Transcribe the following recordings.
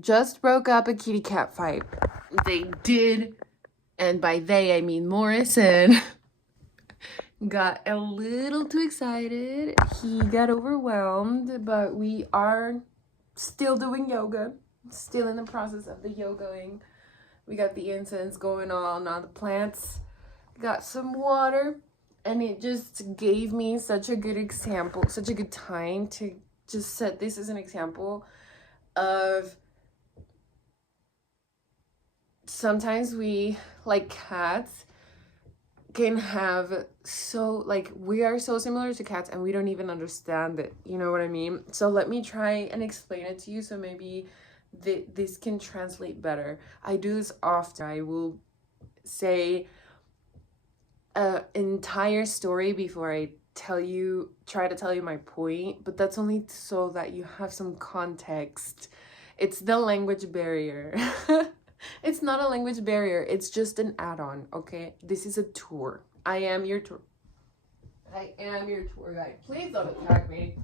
just broke up a kitty cat fight. They did, and by they I mean Morrison got a little too excited. He got overwhelmed, but we are still doing yoga, still in the process of the yogaing. We got the incense going on the plants, got some water, and it just gave me such a good example, such a good time to just set this as an example of sometimes we, like cats, can have we are so similar to cats and we don't even understand it, you know what I mean? So let me try and explain it to you so maybe this can translate better. I do this often. I will say an entire story before I try to tell you my point, but that's only so that you have some context. It's the language barrier. It's not a language barrier, it's just an add-on, okay? This is a tour. I am your tour guide. Please don't attack me.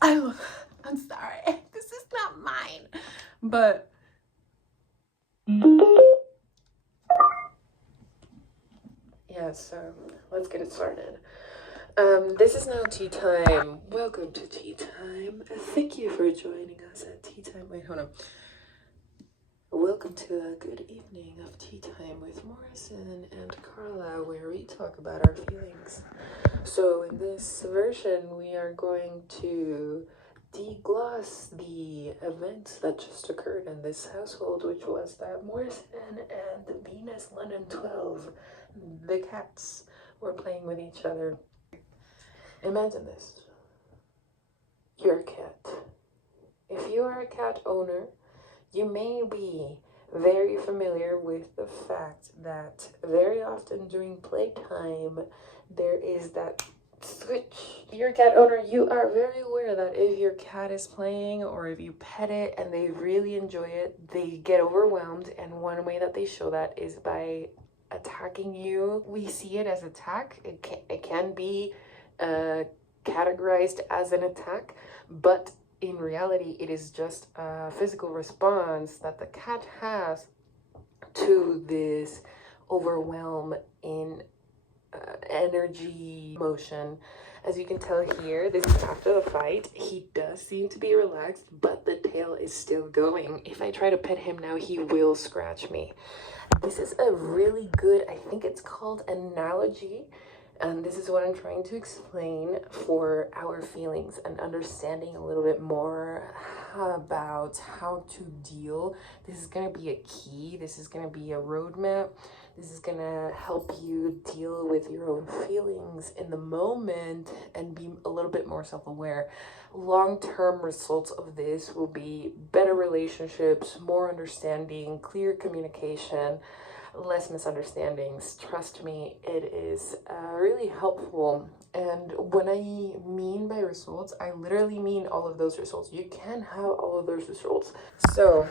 I'm sorry. This is not mine. But yeah, so let's get it started. This is now tea time. Welcome to tea time. Thank you for joining us at tea time. Wait, hold on. Welcome to a good evening of tea time with Morrison and Carla, where we talk about our feelings. So in this version, we are going to degloss the events that just occurred in this household, which was that Morrison and Venus London 12, the cats, were playing with each other. Imagine this. You're a cat. If you are a cat owner, you may be very familiar with the fact that very often during playtime, there is that switch. If you're a cat owner, you are very aware that if your cat is playing or if you pet it and they really enjoy it, they get overwhelmed. And one way that they show that is by attacking you. We see it as attack. It can be categorized as an attack, but in reality, it is just a physical response that the cat has to this overwhelm in energy motion. As you can tell here, this is after the fight. He does seem to be relaxed, but the tail is still going. If I try to pet him now, he will scratch me. This is a really good, I think it's called analogy. And this is what I'm trying to explain for our feelings and understanding a little bit more about how to deal. This is going to be a key. This is going to be a roadmap. This is going to help you deal with your own feelings in the moment and be a little bit more self-aware. Long-term results of this will be better relationships, more understanding, clear communication, less misunderstandings. Trust me, it is really helpful. And when I mean by results, I literally mean all of those results. You can have all of those results. So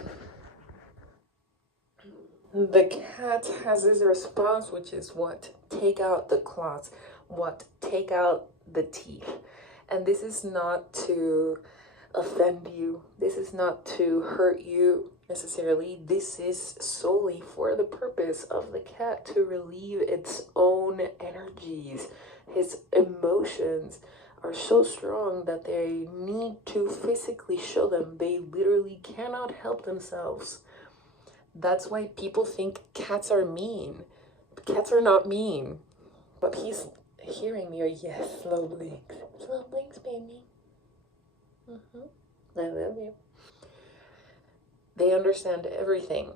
the cat has this response, which is what? Take out the claws. What? Take out the teeth. And this is not to offend you. This is not to hurt you necessarily. This is solely for the purpose of the cat to relieve its own energies. His emotions are so strong that they need to physically show them. They literally cannot help themselves. That's why people think cats are mean. Cats are not mean. But he's hearing me, or yes, slow blinks. Slow blinks, baby. I love you. They understand everything.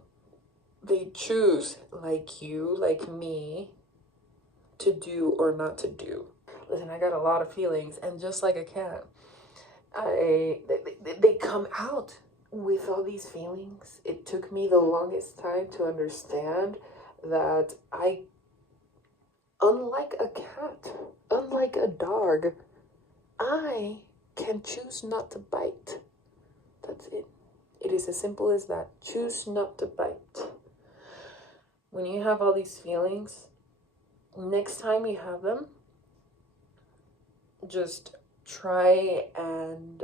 They choose, like you, like me, to do or not to do. Listen, I got a lot of feelings, and just like a cat, they come out with all these feelings. It took me the longest time to understand that unlike a cat, unlike a dog, I can choose not to bite. That's it. It is as simple as that. Choose not to bite. When you have all these feelings, next time you have them, just try and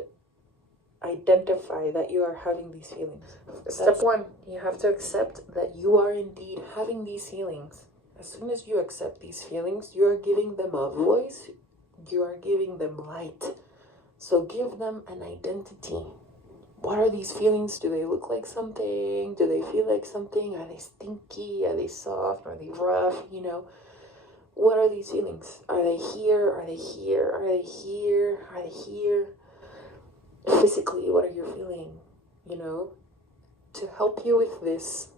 identify that you are having these feelings. Step one, you have to accept that you are indeed having these feelings. As soon as you accept these feelings, you are giving them a voice, you are giving them light. So give them an identity. What are these feelings? Do they look like something? Do they feel like something? Are they stinky? Are they soft? Are they rough? You know, what are these feelings? Are they here? Are they here? Are they here? Are they here? Physically, what are you feeling? You know, to help you with this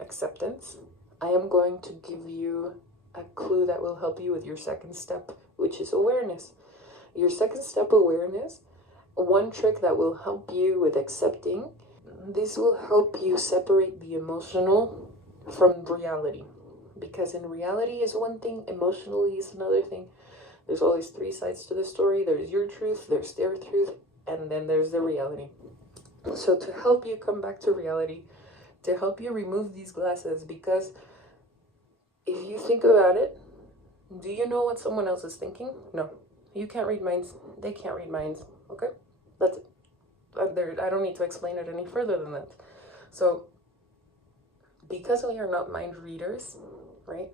acceptance, I am going to give you a clue that will help you with your second step, which is awareness. Your second step, awareness, one trick that will help you with accepting, this will help you separate the emotional from reality. Because in reality is one thing, emotionally is another thing. There's always three sides to the story. There's your truth, there's their truth, and then there's the reality. So to help you come back to reality, to help you remove these glasses, because if you think about it, do you know what someone else is thinking? No. You can't read minds. They can't read minds. Okay? That's it. I don't need to explain it any further than that. So, because we are not mind readers, right?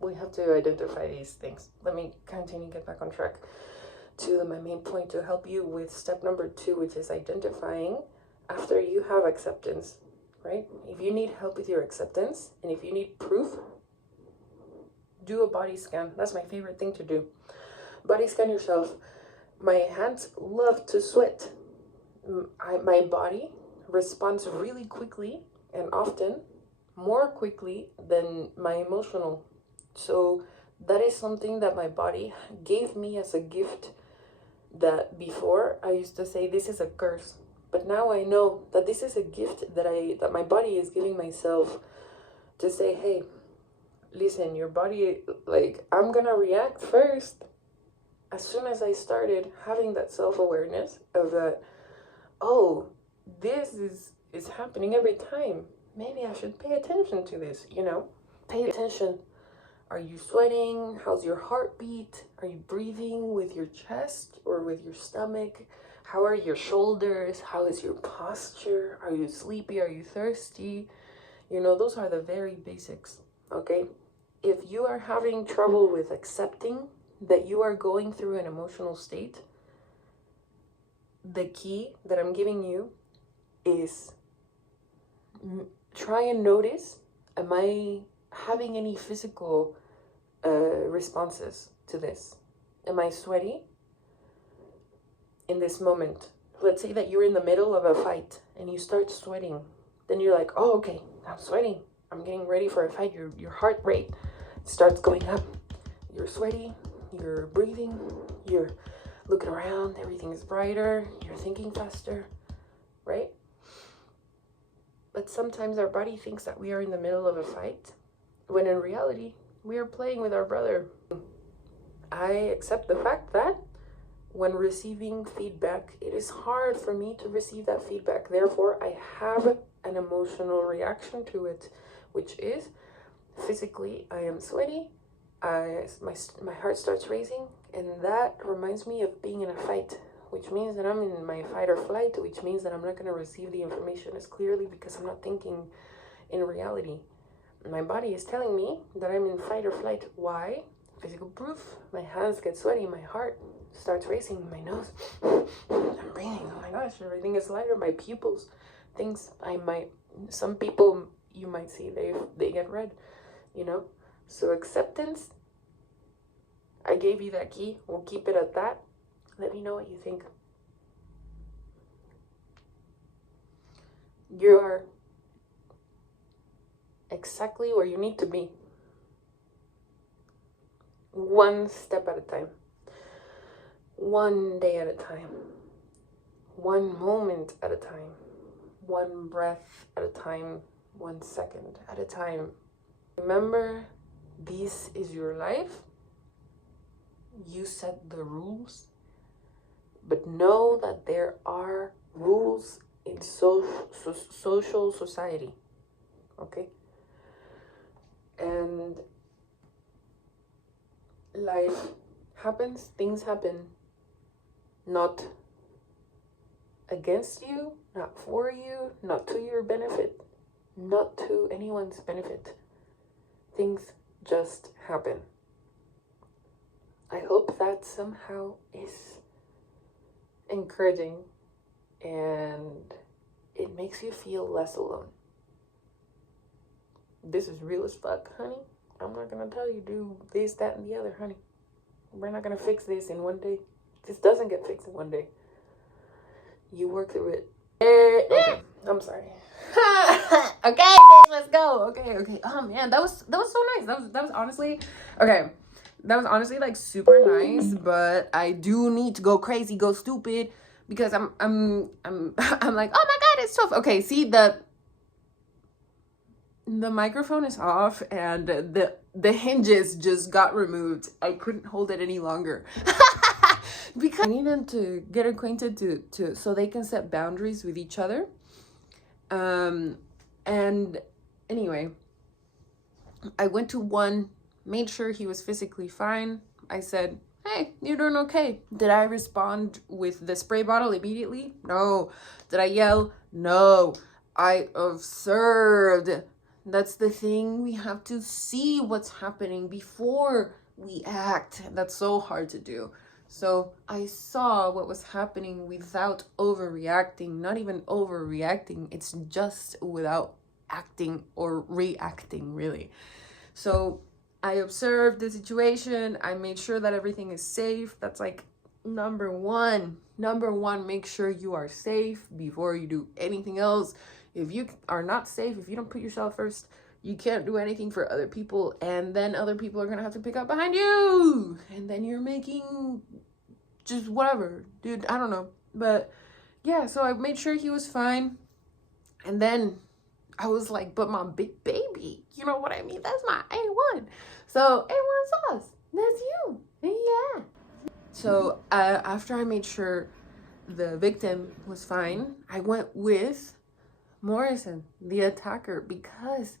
We have to identify these things. Let me continue, get back on track to my main point to help you with step number 2, which is identifying after you have acceptance, right? If you need help with your acceptance and if you need proof, do a body scan. That's my favorite thing to do. Body scan yourself. My hands love to sweat. My body responds really quickly and often more quickly than my emotional. So that is something that my body gave me as a gift, that before I used to say this is a curse. But now I know that this is a gift that my body is giving myself to say, hey, listen, your body, like, I'm gonna react first. As soon as I started having that self-awareness of that, oh, this is happening every time. Maybe I should pay attention to this, you know? Pay attention. Are you sweating? How's your heartbeat? Are you breathing with your chest or with your stomach? How are your shoulders? How is your posture? Are you sleepy? Are you thirsty? You know, those are the very basics, okay? If you are having trouble with accepting that you are going through an emotional state, the key that I'm giving you is try and notice, am I having any physical responses to this? Am I sweaty in this moment? Let's say that you're in the middle of a fight and you start sweating. Then you're like, oh, okay, I'm sweating. I'm getting ready for a fight. Your heart rate starts going up. You're sweaty. You're breathing. You're looking around. Everything is brighter. You're thinking faster, right? But sometimes our body thinks that we are in the middle of a fight, when in reality, we are playing with our brother. I accept the fact that when receiving feedback, it is hard for me to receive that feedback. Therefore, I have an emotional reaction to it, which is physically, I am sweaty, my heart starts racing, and that reminds me of being in a fight, which means that I'm in my fight or flight, which means that I'm not going to receive the information as clearly because I'm not thinking in reality. My body is telling me that I'm in fight or flight. Why? Physical proof. My hands get sweaty, my heart starts racing, my nose, I'm breathing, oh my gosh, everything is lighter, my pupils, things some people you might see, they get red, you know? So acceptance, I gave you that key, we'll keep it at that. Let me know what you think. You are exactly where you need to be. One step at a time. One day at a time. One moment at a time. One breath at a time. 1 second at a time. Remember, this is your life. You set the rules. But know that there are rules in social society. Okay? And life happens, things happen, not against you, not for you, not to your benefit, not to anyone's benefit. Things just happen. I hope that somehow is encouraging and it makes you feel less alone. This is real as fuck, honey. I'm not gonna tell you do this, that, and the other, honey. We're not gonna fix this in one day. This doesn't get fixed in one day. You work through it. Okay, I'm sorry. Okay, bitch, let's go. Okay. Oh man, that was so nice. That was honestly okay. That was honestly like super nice, but I do need to go crazy, go stupid, because I'm like, oh my god, it's tough. Okay, see the microphone is off and the hinges just got removed. I couldn't hold it any longer. Because I need them to get acquainted to so they can set boundaries with each other. And anyway, I went to one, made sure he was physically fine. I said, hey, you're doing okay. Did I respond with the spray bottle immediately? No. Did I yell? No. I observed. That's the thing. We have to see what's happening before we act. That's so hard to do. So I saw what was happening without overreacting, not even overreacting. It's just without acting or reacting, really. So I observed the situation. I made sure that everything is safe. That's like number one. Number one, make sure you are safe before you do anything else. If you are not safe, if you don't put yourself first, you can't do anything for other people. And then other people are going to have to pick up behind you. And then you're making just whatever. Dude, I don't know. But yeah, so I made sure he was fine. And then I was like, but my big baby, you know what I mean? That's my A1. So A1 sauce, that's you. Yeah. So after I made sure the victim was fine, I went with Morrison, the attacker, because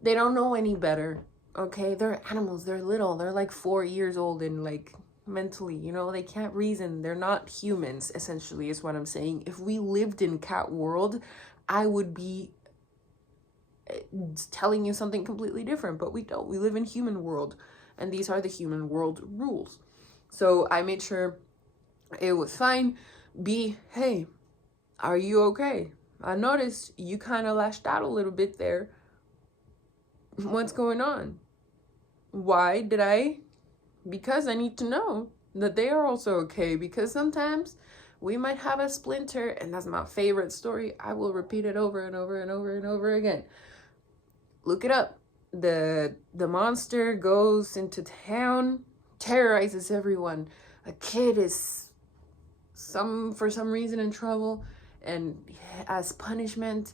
they don't know any better. Okay, they're animals, they're little, they're like 4 years old and like mentally, you know, they can't reason. They're not humans, essentially, is what I'm saying. If we lived in cat world, I would be telling you something completely different, but we don't. We live in human world, and these are the human world rules. So I made sure it was fine. B, hey, are you okay? I noticed you kind of lashed out a little bit there. What's going on? Why did I? Because I need to know that they are also okay, because sometimes we might have a splinter, and that's my favorite story. I will repeat it over and over and over and over again. Look it up. The monster goes into town, terrorizes everyone. A kid is for some reason in trouble, and as punishment,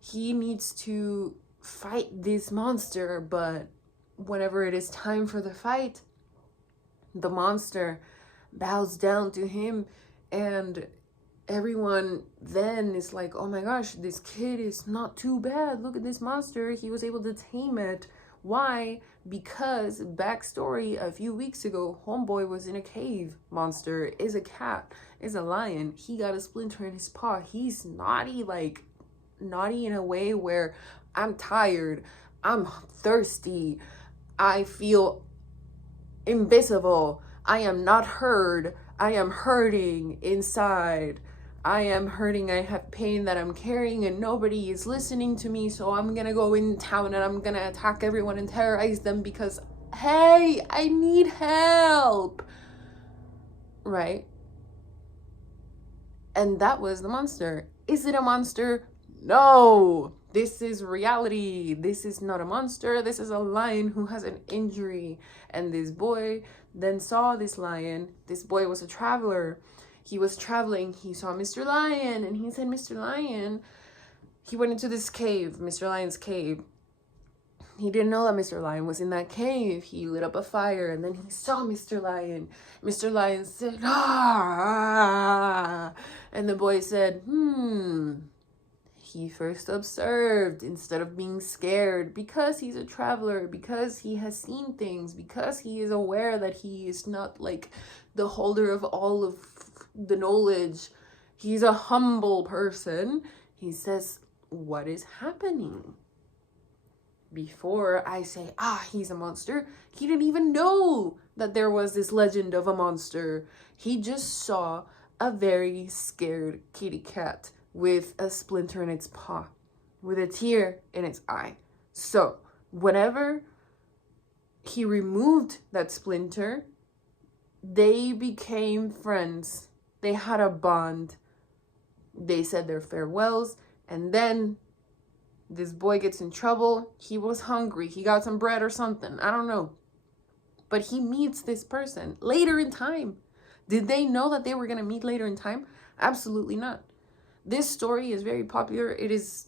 he needs to fight this monster. But whenever it is time for the fight, the monster bows down to him, and everyone then is like, oh my gosh, this kid is not too bad. Look at this monster. He was able to tame it. Why? Because backstory, a few weeks ago, homeboy was in a cave. Monster is a cat, is a lion. He got a splinter in his paw. He's naughty, like naughty in a way where I'm tired, I'm thirsty, I feel invisible, I am not heard, I am hurting inside. I am hurting, I have pain that I'm carrying, and nobody is listening to me, so I'm gonna go in town and I'm gonna attack everyone and terrorize them because, hey, I need help. Right? And that was the monster. Is it a monster? No. This is reality. This is not a monster. This is a lion who has an injury. And this boy then saw this lion. This boy was a traveler. He was traveling. He saw Mr. Lion, and he said, Mr. Lion. He went into this cave, Mr. Lion's cave. He didn't know that Mr. Lion was in that cave. He lit up a fire, and then he saw Mr. Lion. Mr. Lion said, ah. And the boy said, He first observed instead of being scared, because he's a traveler, because he has seen things, because he is aware that he is not like the holder of all of the knowledge, He's a humble person. He says, what is happening? Before I say, he's a monster, he didn't even know that there was this legend of a monster. He just saw a very scared kitty cat with a splinter in its paw, with a tear in its eye. So whenever he removed that splinter, they became friends. They had a bond. They said their farewells, and then this boy gets in trouble. He was hungry. He got some bread or something. I don't know. But he meets this person later in time. Did they know that they were going to meet later in time? Absolutely not. This story is very popular. It is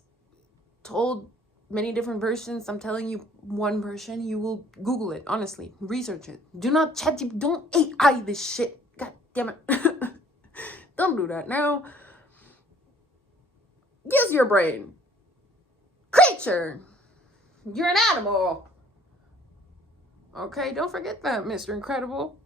told many different versions. I'm telling you one version. You will Google it, honestly. Research it. Do not chat. Don't AI this shit. God damn it. Don't do that now. Use your brain. Creature. You're an animal. Okay, don't forget that, Mr. Incredible.